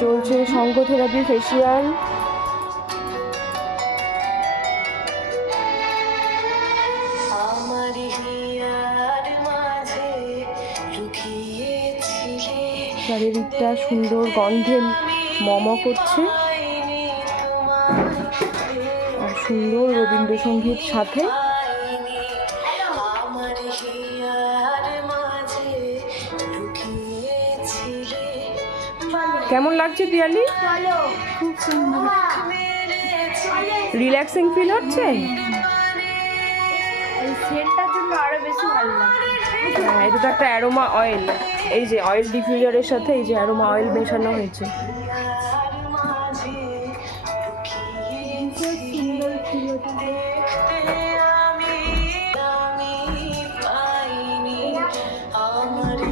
চলছে শঙ্খ therapy facial. চারিদিকটা সুন্দর গন্ধে মম করছে আর সুন্দর রবীন্দ্রসঙ্গীত সাথে। কেমন লাগছে পিয়ালি? খুব সুন্দর, রিল্যাক্সিং ফিল হচ্ছে? এই সেন্টটার জন্য আরো বেশি ভালো লাগছে। হ্যাঁ, এটা তো একটা অ্যারোমা অয়েল। এই যে অয়েল ডিফিউজারের সাথে এই যে অ্যারোমা অয়েল মেশানো হয়েছে। সুন্দর ফিল হচ্ছে।